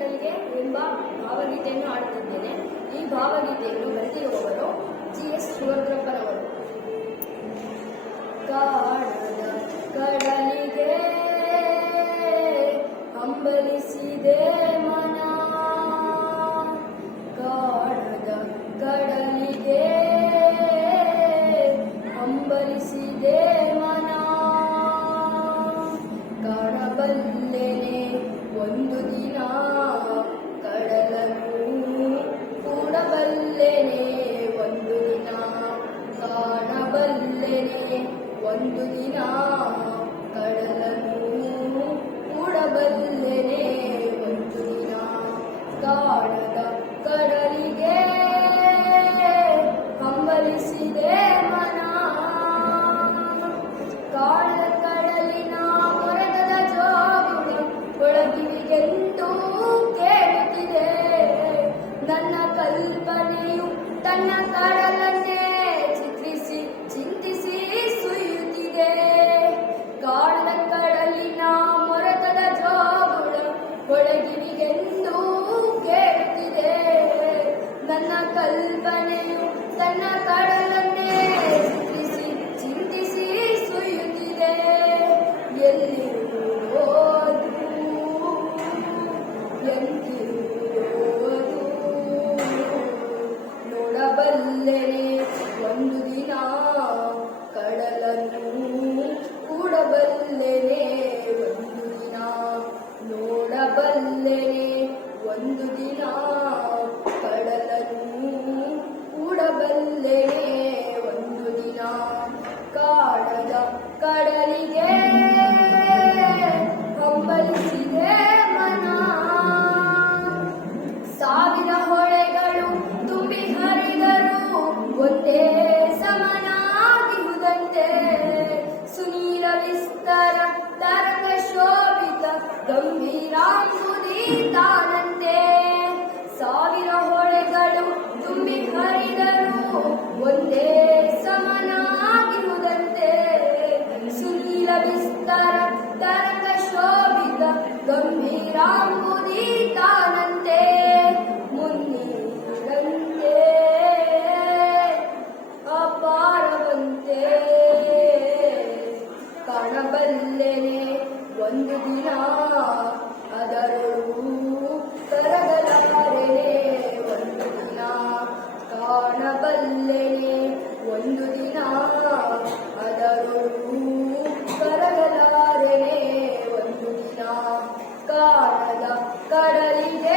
ಕಡಲಿಗೆ ಎಂಬ ಭಾವಗೀತೆಯನ್ನು ಹಾಡುತ್ತಿದ್ದೇನೆ. ಈ ಭಾವಗೀತೆಯನ್ನು ಬರೆದಿರುವವರು ಜಿ. ಎಸ್. ಶಿವರುದ್ರಪ್ಪನವರು ಕಡಲಿಗೆ ಕಂಬಲಿಸಿದೆ ಮನ. ಕಾಡದ ಕಡಲಿಗೆ ಕಂಬಲಿಸಿದೆ ಮನ. ಕಾಣಬಲ್ಲೆನೆ ಒಂದು ದಿನ ಕಾಣಬಲ್ಲೆನೆ ಗಂಭೀರಾಂಬುದಿ ತಾನಂತೆ ಸಾವಿರ ಹೊಳೆಗಳು ತುಂಬಿ ಹರಿದರು ಒಂದೇ ಸಮನಾಗಿರುವುದಂತೆ ಸುನೀಲ ವಿಸ್ತಾರ ತರಂಗ ಶೋಭಿತ ಗಂಭೀರಾಂಬುದಿ ತಾನಂತೆ ಮುನ್ನೀರಂತೆ ಅಪಾರವಂತೆ. ಕಾಣಬಲ್ಲೆನೆ ಒಂದು ದಿನ ಒಂದು ದಿನ ಅದರಳು ಕರಗಲಾರೆನೆ ಒಂದು ದಿನ ಕಾಲದ ಕಡಲಿಗೆ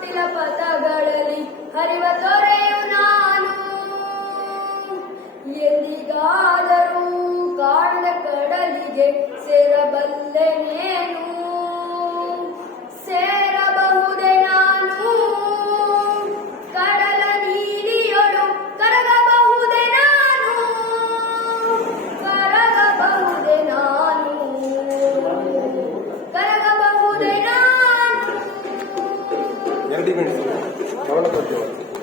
ಕುಟಿಲ ಪದಗಳಲ್ಲಿ ಹರಿವ ತೊರೆಯು ரெடிமேட்